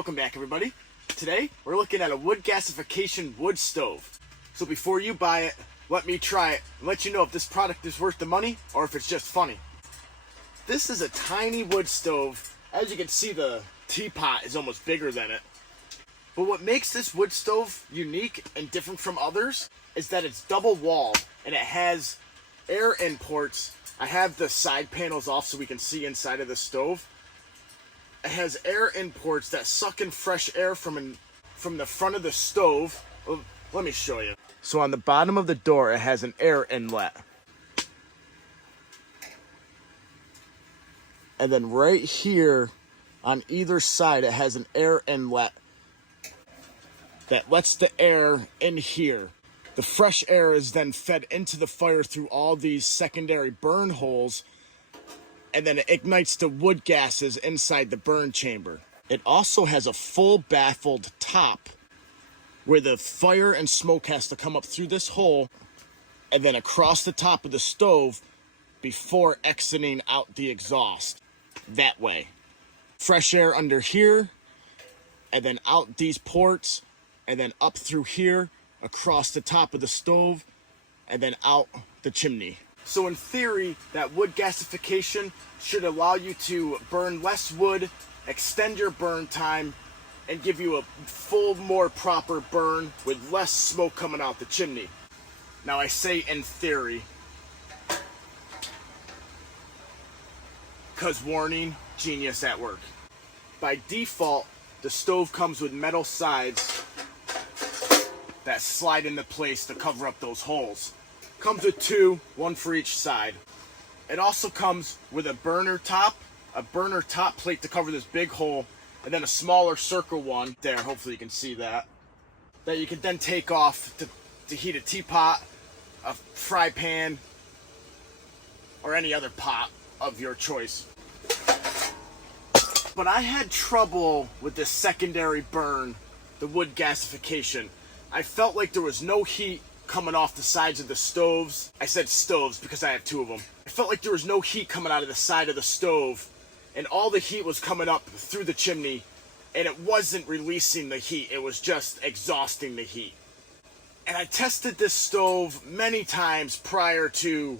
Welcome back, everybody. Today, we're looking at a wood gasification wood stove. So before you buy it, let me try it and let you know if this product is worth the money or if it's just funny. This is a tiny wood stove. As you can see, the teapot is almost bigger than it. But what makes this wood stove unique and different from others is that it's double walled and it has air imports. I have the side panels off so we can see inside of the stove. It has air imports that suck in fresh air from the front of the stove. Well, let me show you. So on the bottom of the door, it has an air inlet. And then right here on either side, it has an air inlet that lets the air in here. The fresh air is then fed into the fire through all these secondary burn holes, and then it ignites the wood gases inside the burn chamber. It also has a full baffled top where the fire and smoke has to come up through this hole and then across the top of the stove before exiting out the exhaust. That way. Fresh air under here, and then out these ports, and then up through here, across the top of the stove, and then out the chimney. So in theory, that wood gasification should allow you to burn less wood, extend your burn time, and give you a full, more proper burn with less smoke coming out the chimney. Now I say in theory, because warning, genius at work. By default, the stove comes with metal sides that slide into place to cover up those holes. Comes with two, one for each side. It also comes with a burner top plate to cover this big hole, and then a smaller circle one there, hopefully you can see that you can then take off to heat a teapot, a fry pan, or any other pot of your choice. But I had trouble with this secondary burn, the wood gasification. I felt like there was no heat coming off the sides of the stoves. I said stoves because I have two of them. I felt like there was no heat coming out of the side of the stove, and all the heat was coming up through the chimney, and it wasn't releasing the heat, it was just exhausting the heat. And I tested this stove many times prior to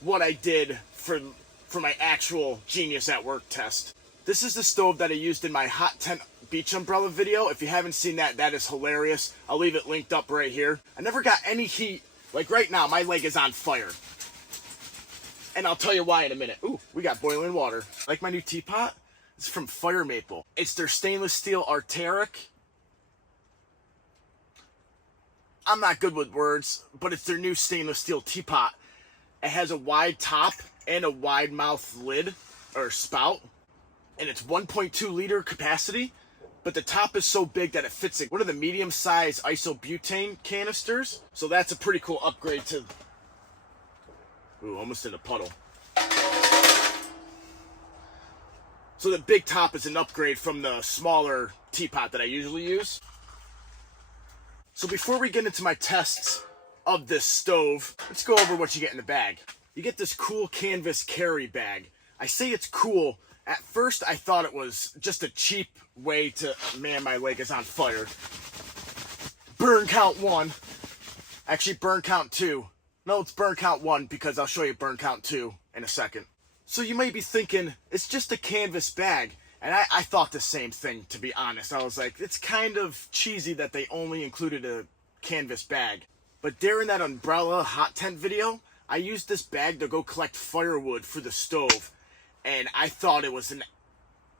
what I did for my actual Genius at Work test. This is the stove that I used in my hot tent beach umbrella video. If you haven't seen that, that is hilarious. I'll leave it linked up right here. I never got any heat. Like right now, my leg is on fire. And I'll tell you why in a minute. Ooh, we got boiling water. Like my new teapot? It's from Fire Maple. It's their stainless steel Arteric. I'm not good with words, but it's their new stainless steel teapot. It has a wide top and a wide mouth lid, or spout. And it's 1.2 liter capacity. But the top is so big that it fits one of the medium-sized isobutane canisters. So that's a pretty cool upgrade to... Ooh, almost in a puddle. So the big top is an upgrade from the smaller teapot that I usually use. So before we get into my tests of this stove, let's go over what you get in the bag. You get this cool canvas carry bag. I say it's cool. At first, I thought it was just a cheap way to... Man, my leg is on fire. Burn count 1. Actually, burn count 2. No, it's burn count 1 because I'll show you burn count 2 in a second. So you may be thinking, it's just a canvas bag. And I thought the same thing, to be honest. I was like, it's kind of cheesy that they only included a canvas bag. But during that umbrella hot tent video, I used this bag to go collect firewood for the stove. And I thought it was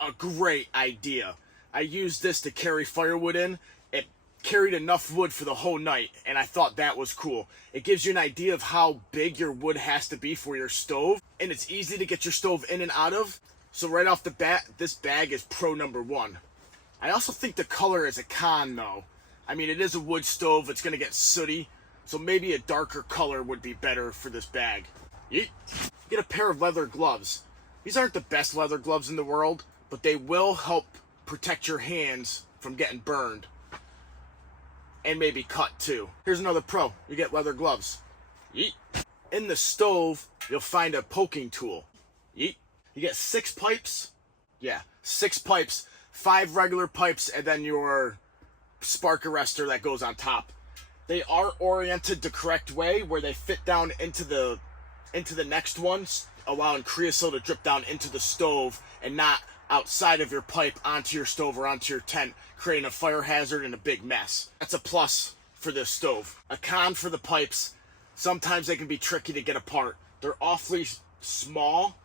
a great idea. I used this to carry firewood in. It carried enough wood for the whole night, and I thought that was cool. It gives you an idea of how big your wood has to be for your stove, and it's easy to get your stove in and out of. So right off the bat, this bag is pro number 1. I also think the color is a con, though. I mean, it is a wood stove. It's going to get sooty, so maybe a darker color would be better for this bag. Yeet. Get a pair of leather gloves. These aren't the best leather gloves in the world, but they will help protect your hands from getting burned. And maybe cut too. Here's another pro. You get leather gloves. Yeet. In the stove, you'll find a poking tool. Yeet. You get 6 pipes. Yeah, 6 pipes 5 regular pipes, and then your spark arrestor that goes on top. They are oriented the correct way where they fit down into the next ones, allowing creosote to drip down into the stove and not outside of your pipe onto your stove or onto your tent, creating a fire hazard and a big mess. That's a plus for this stove. A con for the pipes, sometimes they can be tricky to get apart. They're awfully small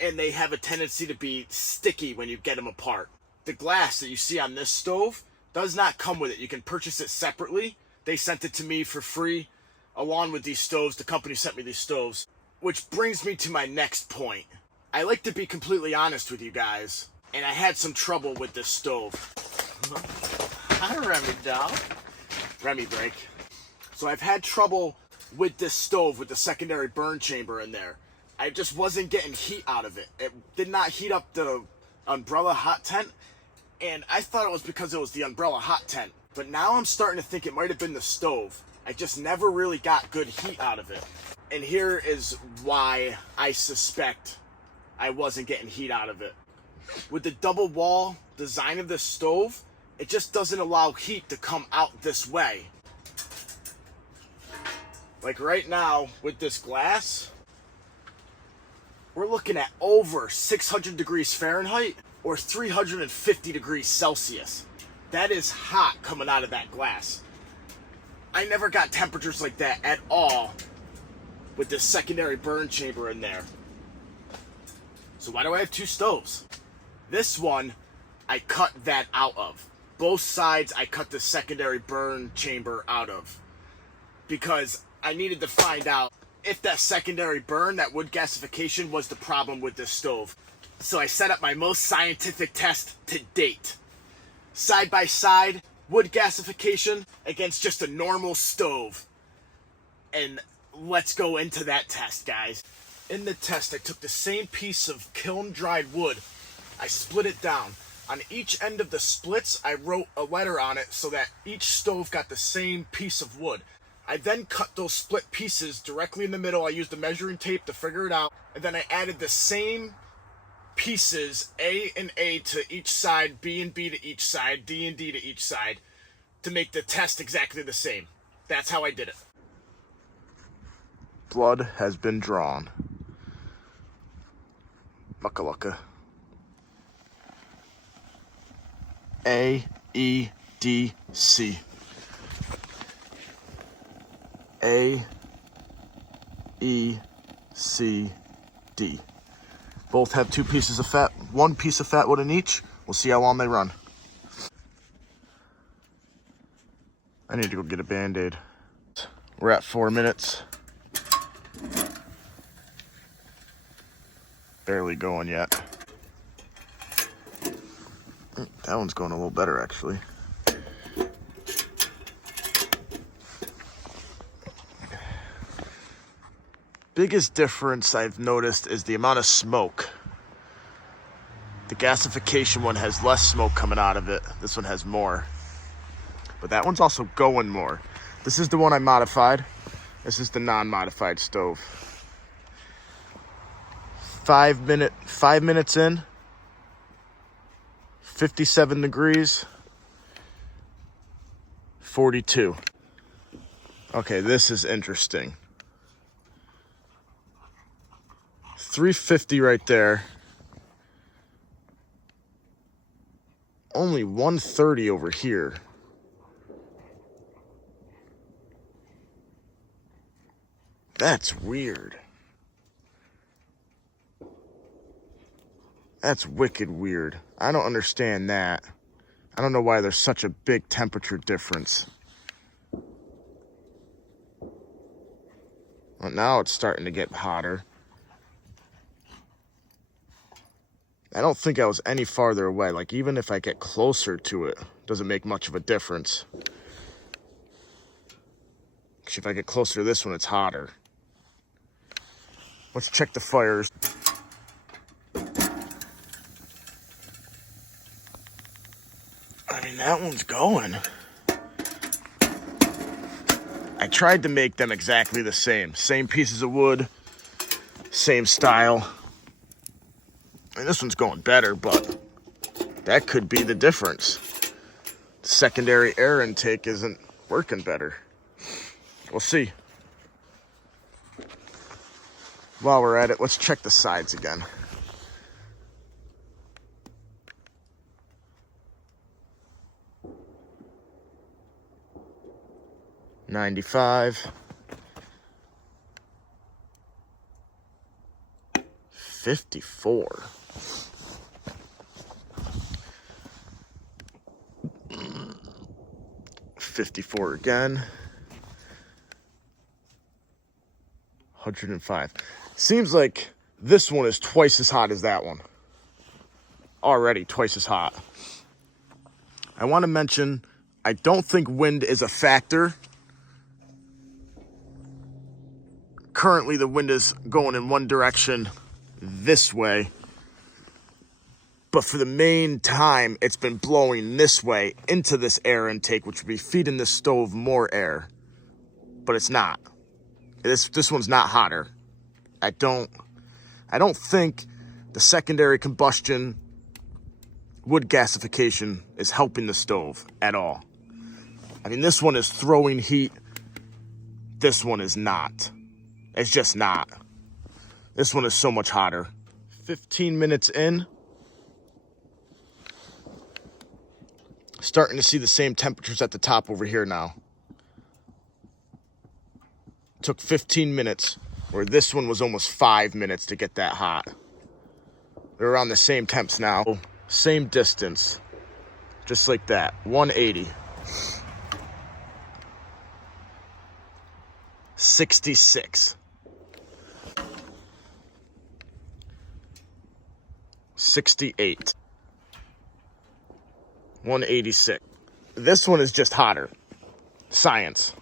and they have a tendency to be sticky when you get them apart. The glass that you see on this stove does not come with it. You can purchase it separately. They sent it to me for free along with these stoves. The company sent me these stoves, which brings me to my next point. I like to be completely honest with you guys, and I had some trouble with this stove. Hi, Remy doll. Remy break. So I've had trouble with this stove with the secondary burn chamber in there. I just wasn't getting heat out of it. It did not heat up the umbrella hot tent, and I thought it was because it was the umbrella hot tent. But now I'm starting to think it might have been the stove. I just never really got good heat out of it. And here is why I suspect I wasn't getting heat out of it. With the double wall design of this stove, it just doesn't allow heat to come out this way. Like right now with this glass, we're looking at over 600 degrees Fahrenheit or 350 degrees Celsius. That is hot coming out of that glass. I never got temperatures like that at all with this secondary burn chamber in there. So why do I have 2 stoves? This one, I cut that out of. Both sides, I cut the secondary burn chamber out of. Because I needed to find out if that secondary burn, that wood gasification, was the problem with this stove. So I set up my most scientific test to date. Side by side, wood gasification against just a normal stove. And let's go into that test, guys. In the test, I took the same piece of kiln-dried wood. I split it down. On each end of the splits, I wrote a letter on it so that each stove got the same piece of wood. I then cut those split pieces directly in the middle. I used the measuring tape to figure it out. And then I added the same pieces, A and A to each side, B and B to each side, D and D to each side, to make the test exactly the same. That's how I did it. Blood has been drawn. Muckalooka. A, E, D, C. A, E, C, D. Both have 2 pieces of fat, 1 piece of fat wood in each. We'll see how long they run. I need to go get a Band-Aid. We're at 4 minutes. Barely going yet. That one's going a little better, actually. Biggest difference I've noticed is the amount of smoke. The gasification one has less smoke coming out of it. This one has more. But that one's also going more. This is the one I modified. This is the non-modified stove. 5 minutes in. 57 degrees. 42. Okay, this is interesting. 350 right there. Only 130 over here. That's weird. That's wicked weird. I don't understand that. I don't know why there's such a big temperature difference. Well, now it's starting to get hotter. I don't think I was any farther away. Like, even if I get closer to it, doesn't make much of a difference. If I get closer to this one, it's hotter. Let's check the fires. I mean, that one's going. I tried to make them exactly the same. Same pieces of wood, same style. I mean, this one's going better, but That could be the difference. Secondary air intake isn't working better. We'll see. While we're at it, let's check the sides again. $95. 54. $54 again. 105. Seems like this one is twice as hot as that one. Already twice as hot. I want to mention, I don't think wind is a factor. Currently, the wind is going in one direction this way. But for the main time, it's been blowing this way into this air intake, which would be feeding the stove more air. But it's not. This one's not hotter. I don't think the secondary combustion wood gasification is helping the stove at all. I mean, this one is throwing heat. This one is not. It's just not. This one is so much hotter. 15 minutes in. Starting to see the same temperatures at the top over here now. Took 15 minutes, where this one was almost 5 minutes to get that hot. They're around the same temps now. Same distance. Just like that. 180. 66. 68. 186. This one is just hotter. Science.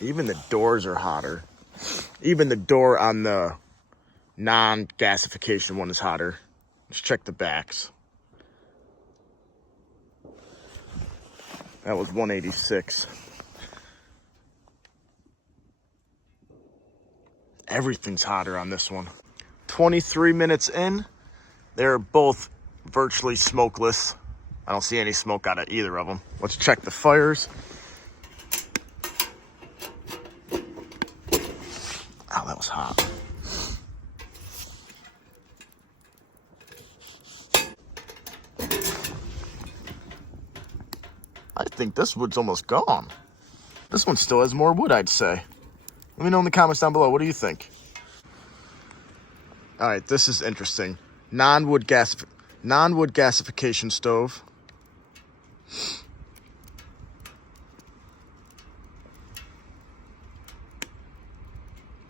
Even the doors are hotter. Even the door on the non-gasification one is hotter. Let's check the backs. That was 186. Everything's hotter on this one. 23 minutes in, they're both virtually smokeless. I don't see any smoke out of either of them. Let's check the fires. Oh, that was hot. I think this wood's almost gone. This one still has more wood, I'd say. Let me know in the comments down below. What do you think? All right, this is interesting. Non-wood gasification stove.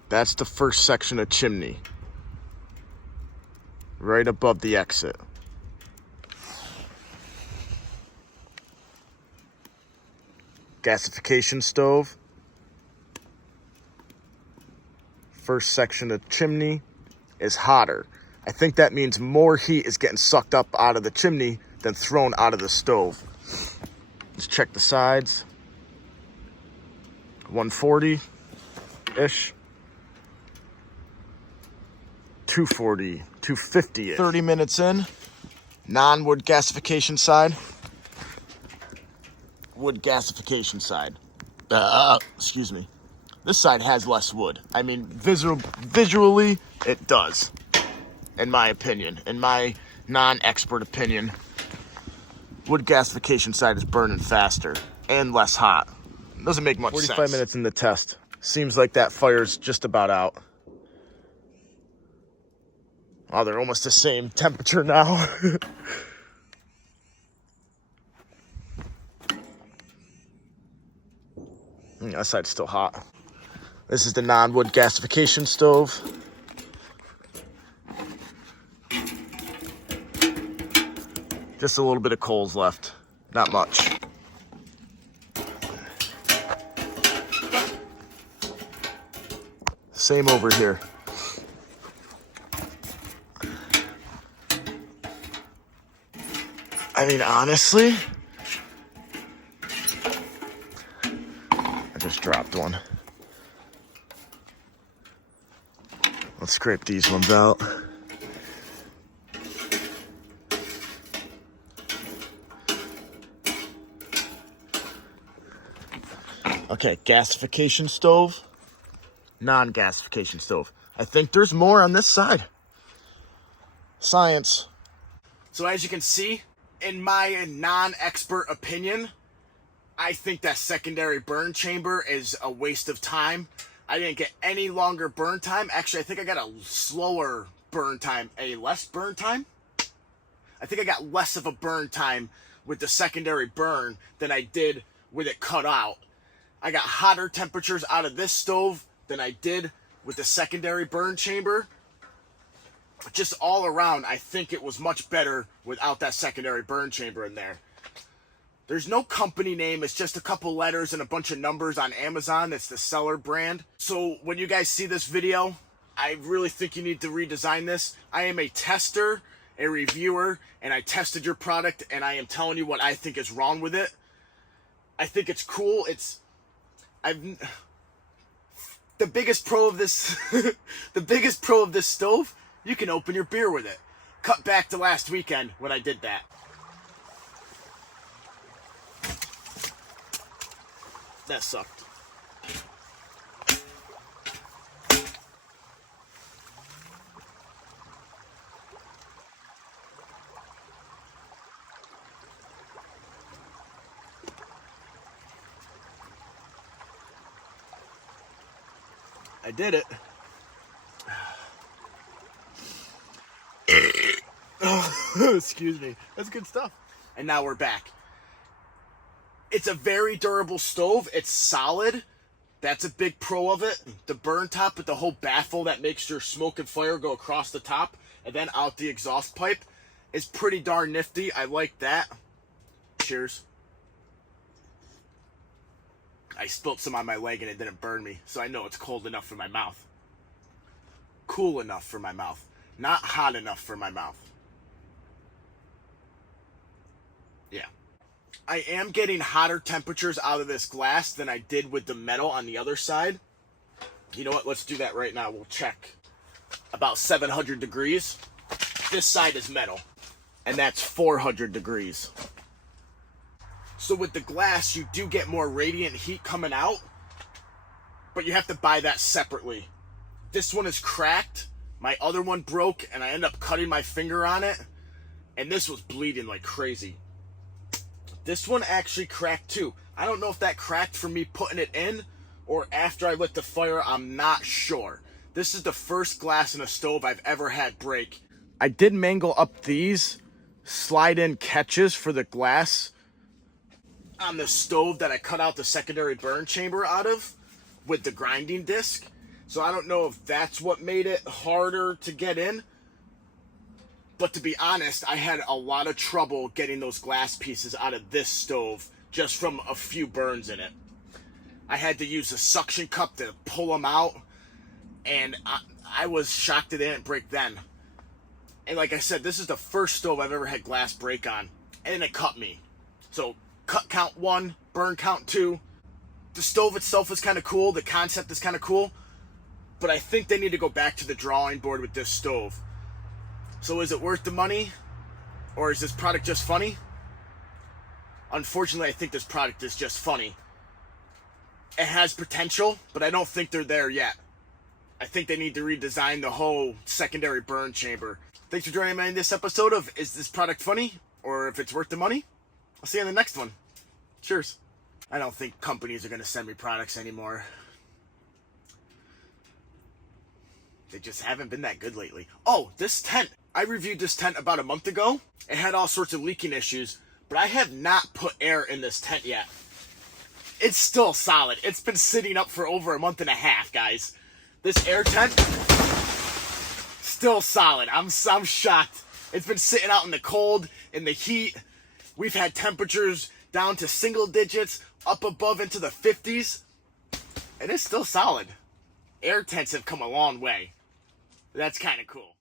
That's the first section of chimney. Right above the exit. Gasification stove. First section of chimney is hotter. I think that means more heat is getting sucked up out of the chimney than thrown out of the stove. Let's check the sides. 140-ish. 240, 250-ish. 30 minutes in. Non-wood gasification side. Wood gasification side. Excuse me. This side has less wood. I mean, visually, it does. In my opinion. In my non-expert opinion. Wood gasification side is burning faster and less hot. Doesn't make much sense. 45 minutes in the test. Seems like that fire's just about out. Oh, they're almost the same temperature now. That side's still hot. This is the non-wood gasification stove. Just a little bit of coals left. Not much. Same over here. I mean, honestly, just dropped one. Let's scrape these ones out. Okay, gasification stove, non-gasification stove. I think there's more on this side. Science. So as you can see, in my non-expert opinion, I think that secondary burn chamber is a waste of time. I didn't get any longer burn time. Actually, I think I got a slower burn time, a less burn time. I think I got less of a burn time with the secondary burn than I did with it cut out. I got hotter temperatures out of this stove than I did with the secondary burn chamber. Just all around, I think it was much better without that secondary burn chamber in there. There's no company name. It's just a couple letters and a bunch of numbers on Amazon. It's the seller brand. So when you guys see this video, I really think you need to redesign this. I am a tester, a reviewer, and I tested your product, and I am telling you what I think is wrong with it. I think it's cool. The biggest pro of this, the biggest pro of this stove, you can open your beer with it. Cut back to last weekend when I did that. That sucked. I did it. Excuse me. That's good stuff. And now we're back. It's a very durable stove. It's solid. That's a big pro of it. The burn top with the whole baffle that makes your smoke and fire go across the top and then out the exhaust pipe is pretty darn nifty. I like that. Cheers. I spilled some on my leg and it didn't burn me, so I know it's cold enough for my mouth. Cool enough for my mouth. Not hot enough for my mouth. Yeah. I am getting hotter temperatures out of this glass than I did with the metal on the other side. You know what? Let's do that right now. We'll check. About 700 degrees. This side is metal. And that's 400 degrees. So with the glass, you do get more radiant heat coming out. But you have to buy that separately. This one is cracked. My other one broke and I ended up cutting my finger on it. And this was bleeding like crazy. This one actually cracked too. I don't know if that cracked from me putting it in or after I lit the fire. I'm not sure. This is the first glass in a stove I've ever had break. I did mangle up these slide-in catches for the glass on the stove that I cut out the secondary burn chamber out of with the grinding disc. So I don't know if that's what made it harder to get in. But to be honest, I had a lot of trouble getting those glass pieces out of this stove just from a few burns in it. I had to use a suction cup to pull them out, and I was shocked it didn't break then. And like I said, this is the first stove I've ever had glass break on, and it cut me. So cut count 1, burn count 2. The stove itself is kind of cool. The concept is kind of cool. But I think they need to go back to the drawing board with this stove. So is it worth the money? Or is this product just funny? Unfortunately, I think this product is just funny. It has potential, but I don't think they're there yet. I think they need to redesign the whole secondary burn chamber. Thanks for joining me in this episode of Is This Product Funny? Or if it's worth the money? I'll see you in the next one. Cheers. I don't think companies are going to send me products anymore. They just haven't been that good lately. Oh, this tent. I reviewed this tent about a month ago. It had all sorts of leaking issues, but I have not put air in this tent yet. It's still solid. It's been sitting up for over a month and a half, guys. This air tent, still solid. I'm shocked. It's been sitting out in the cold, in the heat. We've had temperatures down to single digits, up above into the 50s, and it's still solid. Air tents have come a long way. That's kind of cool.